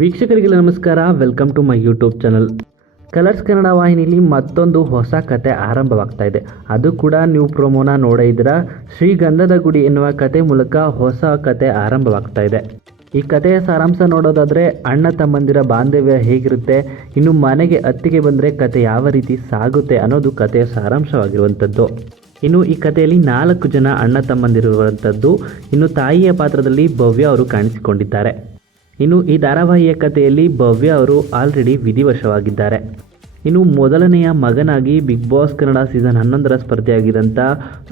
ವೀಕ್ಷಕರಿಗೆ ನಮಸ್ಕಾರ. Welcome to my YouTube channel Colors Kannada ವಾಹಿನಿಯಲ್ಲಿ ಮತ್ತೊಂದು ಹೊಸ ಕತೆ ಆರಂಭವಾಗ್ತಾ ಇದೆ. ಅದು ಕೂಡ ನೀವು ಪ್ರೊಮೋನ ನೋಡೇ ಇದ್ದೀರಾ ಶ್ರೀಗಂಧದ ಗುಡಿ ಎನ್ನುವ ಕತೆ ಮೂಲಕ ಹೊಸ ಕತೆ ಆರಂಭವಾಗ್ತಾ ಇದೆ. ಈ ಕಥೆಯ ಸಾರಾಂಶ ನೋಡೋದಾದರೆ ಅಣ್ಣ ತಮ್ಮಂದಿರ ಬಾಂಧವ್ಯ ಹೇಗಿರುತ್ತೆ, ಇನ್ನು ಮನೆಗೆ ಅತ್ತಿಗೆ ಬಂದರೆ ಕತೆ ಯಾವ ರೀತಿ ಸಾಗುತ್ತೆ ಅನ್ನೋದು ಕಥೆಯ ಸಾರಾಂಶವಾಗಿರುವಂಥದ್ದು. ಇನ್ನು ಈ ಕಥೆಯಲ್ಲಿ ನಾಲ್ಕು ಜನ ಅಣ್ಣ ತಮ್ಮಂದಿರುವಂಥದ್ದು, ಇನ್ನು ತಾಯಿಯ ಪಾತ್ರದಲ್ಲಿ ಭವ್ಯ ಅವರು ಕಾಣಿಸಿಕೊಂಡಿದ್ದಾರೆ. ಇನ್ನು ಈ ಧಾರಾವಾಹಿಯ ಕಥೆಯಲ್ಲಿ ಭವ್ಯ ಅವರು ಆಲ್ರೆಡಿ ವಿಧಿವಶವಾಗಿದ್ದಾರೆ. ಇನ್ನು ಮೊದಲನೆಯ ಮಗನಾಗಿ ಬಿಗ್ ಬಾಸ್ ಕನ್ನಡ ಸೀಸನ್ ಹನ್ನೊಂದರ ಸ್ಪರ್ಧೆಯಾಗಿದ್ದಂಥ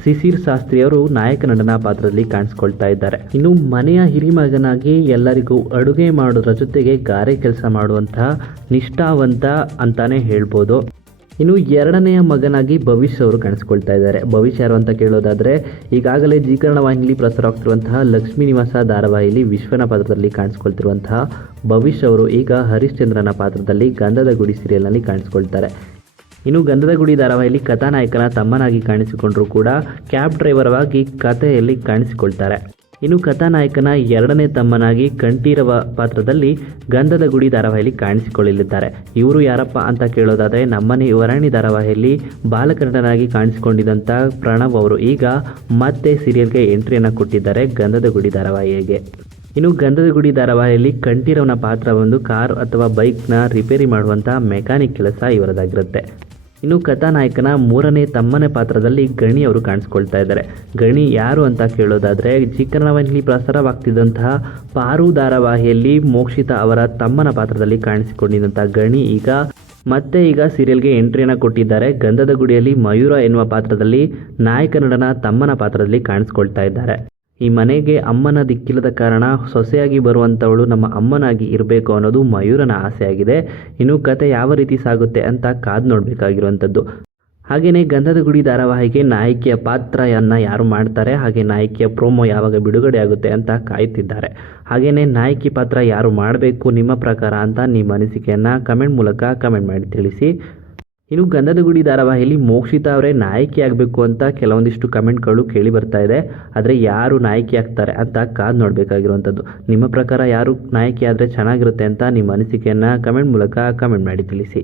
ಸಿಸಿರ್ ಶಾಸ್ತ್ರಿ ಅವರು ನಾಯಕ ನಟನ ಪಾತ್ರದಲ್ಲಿ ಕಾಣಿಸ್ಕೊಳ್ತಾ ಇದ್ದಾರೆ. ಇನ್ನು ಮನೆಯ ಹಿರಿಮಗನಾಗಿ ಎಲ್ಲರಿಗೂ ಅಡುಗೆ ಮಾಡೋದ್ರ ಜೊತೆಗೆ ಗಾರೆ ಕೆಲಸ ಮಾಡುವಂತಹ ನಿಷ್ಠಾವಂತ ಅಂತಾನೆ ಹೇಳ್ಬೋದು. ಇನ್ನು ಎರಡನೆಯ ಮಗನಾಗಿ ಭವಿಷ್ಯ ಅವರು ಕಾಣಿಸ್ಕೊಳ್ತಾ ಇದ್ದಾರೆ. ಭವಿಷ್ಯ ಯಾರು ಅಂತ ಕೇಳೋದಾದ್ರೆ, ಈಗಾಗಲೇ ಜೀಕರಣ ಪ್ರಸಾರ ಪ್ರಸಾರವಾಗ್ತಿರುವಂತಹ ಲಕ್ಷ್ಮೀ ನಿವಾಸ ಧಾರಾವಾಹಿಯಲ್ಲಿ ವಿಶ್ವನ ಪಾತ್ರದಲ್ಲಿ ಕಾಣಿಸ್ಕೊಳ್ತಿರುವಂತಹ ಭವಿಷ್ಯ ಅವರು ಈಗ ಹರಿಶ್ಚಂದ್ರನ ಪಾತ್ರದಲ್ಲಿ ಗಂಧದ ಗುಡಿ ಸೀರಿಯಲ್ನಲ್ಲಿ ಕಾಣಿಸ್ಕೊಳ್ತಾರೆ. ಇನ್ನು ಗಂಧದ ಗುಡಿ ಧಾರಾವಾಹಿಯಲ್ಲಿ ಕಥಾನಾಯಕನ ತಮ್ಮನಾಗಿ ಕಾಣಿಸಿಕೊಂಡರೂ ಕೂಡ ಕ್ಯಾಬ್ ಡ್ರೈವರ್ ಆಗಿ ಕಥೆಯಲ್ಲಿ ಕಾಣಿಸಿಕೊಳ್ತಾರೆ. ಇನ್ನು ಕಥಾನಾಯಕನ ಎರಡನೇ ತಮ್ಮನಾಗಿ ಕಂಠೀರವ ಪಾತ್ರದಲ್ಲಿ ಗಂಧದ ಗುಡಿ ಧಾರಾವಾಹಿಯಲ್ಲಿ ಕಾಣಿಸಿಕೊಳ್ಳಲಿದ್ದಾರೆ. ಇವರು ಯಾರಪ್ಪ ಅಂತ ಕೇಳೋದಾದರೆ ನಮ್ಮನೆ ವರಾಣಿ ಧಾರಾವಾಹಿಯಲ್ಲಿ ಬಾಲಕನಟನಾಗಿ ಕಾಣಿಸಿಕೊಂಡಿದ್ದಂಥ ಪ್ರಣವ್ ಅವರು. ಈಗ ಮತ್ತೆ ಸೀರಿಯಲ್ಗೆ ಎಂಟ್ರಿಯನ್ನು ಕೊಟ್ಟಿದ್ದಾರೆ ಗಂಧದ ಗುಡಿ ಧಾರಾವಾಹಿಗೆ. ಇನ್ನು ಗಂಧದ ಗುಡಿ ಧಾರಾವಾಹಿಯಲ್ಲಿ ಕಂಠೀರವನ ಪಾತ್ರ ಒಂದು ಕಾರ್ ಅಥವಾ ಬೈಕ್ನ ರಿಪೇರಿ ಮಾಡುವಂಥ ಮೆಕ್ಯಾನಿಕ್ ಕೆಲಸ ಇವರದಾಗಿರುತ್ತೆ. ಇನ್ನು ಕಥಾನಾಯಕನ ಮೂರನೇ ತಮ್ಮನ ಪಾತ್ರದಲ್ಲಿ ಗಣಿ ಅವರು ಕಾಣಿಸ್ಕೊಳ್ತಾ ಇದ್ದಾರೆ. ಗಣಿ ಯಾರು ಅಂತ ಕೇಳೋದಾದ್ರೆ ಚಿಕ್ಕನವನಲ್ಲಿ ಪ್ರಸಾರವಾಗ್ತಿದ್ದಂತಹ ಪಾರು ಧಾರಾವಾಹಿಯಲ್ಲಿ ಮೋಕ್ಷಿತ ಅವರ ತಮ್ಮನ ಪಾತ್ರದಲ್ಲಿ ಕಾಣಿಸಿಕೊಂಡಿದ್ದಂತಹ ಗಣಿ ಈಗ ಮತ್ತೆ ಈಗ ಸೀರಿಯಲ್ಗೆ ಎಂಟ್ರಿಯನ್ನು ಕೊಟ್ಟಿದ್ದಾರೆ. ಗಂಧದ ಗುಡಿಯಲ್ಲಿ ಮಯೂರ ಎನ್ನುವ ಪಾತ್ರದಲ್ಲಿ ನಾಯಕ ನಟನ ತಮ್ಮನ ಪಾತ್ರದಲ್ಲಿ ಕಾಣಿಸ್ಕೊಳ್ತಾ ಇದ್ದಾರೆ. ಈ ಮನೆಗೆ ಅಮ್ಮನ ದಿಕ್ಕಿಲ್ಲದ ಕಾರಣ ಸೊಸೆಯಾಗಿ ಬರುವಂಥವಳು ನಮ್ಮ ಅಮ್ಮನಾಗಿ ಇರಬೇಕು ಅನ್ನೋದು ಮಯೂರನ ಆಸೆಯಾಗಿದೆ. ಇನ್ನು ಕತೆ ಯಾವ ರೀತಿ ಸಾಗುತ್ತೆ ಅಂತ ಕಾದು ನೋಡಬೇಕಾಗಿರುವಂಥದ್ದು ಹಾಗೆಯೇ ಗಂಧದ ಗುಡಿ ಧಾರಾವಾಹಿಗೆ ನಾಯಕಿಯ ಪಾತ್ರವನ್ನು ಯಾರು ಮಾಡ್ತಾರೆ, ಹಾಗೆ ನಾಯಕಿಯ ಪ್ರೋಮೋ ಯಾವಾಗ ಬಿಡುಗಡೆ ಆಗುತ್ತೆ ಅಂತ ಕಾಯ್ತಿದ್ದಾರೆ. ಹಾಗೆಯೇ ನಾಯಕಿ ಪಾತ್ರ ಯಾರು ಮಾಡಬೇಕು ನಿಮ್ಮ ಪ್ರಕಾರ ಅಂತ ನಿಮ್ಮ ಅನಿಸಿಕೆಯನ್ನು ಕಮೆಂಟ್ ಮೂಲಕ ಕಮೆಂಟ್ ಮಾಡಿ ತಿಳಿಸಿ. ಇನ್ನು ಗಂಧದ ಗುಡಿ ಧಾರಾವಾಹಿಯಲ್ಲಿ ಮೋಕ್ಷಿತ ಅವರೇ ನಾಯಕಿ ಆಗಬೇಕು ಅಂತ ಕೆಲವೊಂದಿಷ್ಟು ಕಮೆಂಟ್ಗಳು ಕೇಳಿ ಬರ್ತಾ ಇದೆ. ಆದರೆ ಯಾರು ನಾಯಕಿ ಆಗ್ತಾರೆ ಅಂತ ಕಾದು ನೋಡಬೇಕಾಗಿರುವಂಥದ್ದು. ನಿಮ್ಮ ಪ್ರಕಾರ ಯಾರು ನಾಯಕಿ ಆದರೆ ಚೆನ್ನಾಗಿರುತ್ತೆ ಅಂತ ನಿಮ್ಮ ಅನಿಸಿಕೆಯನ್ನು ಕಮೆಂಟ್ ಮೂಲಕ ಕಮೆಂಟ್ ಮಾಡಿ ತಿಳಿಸಿ.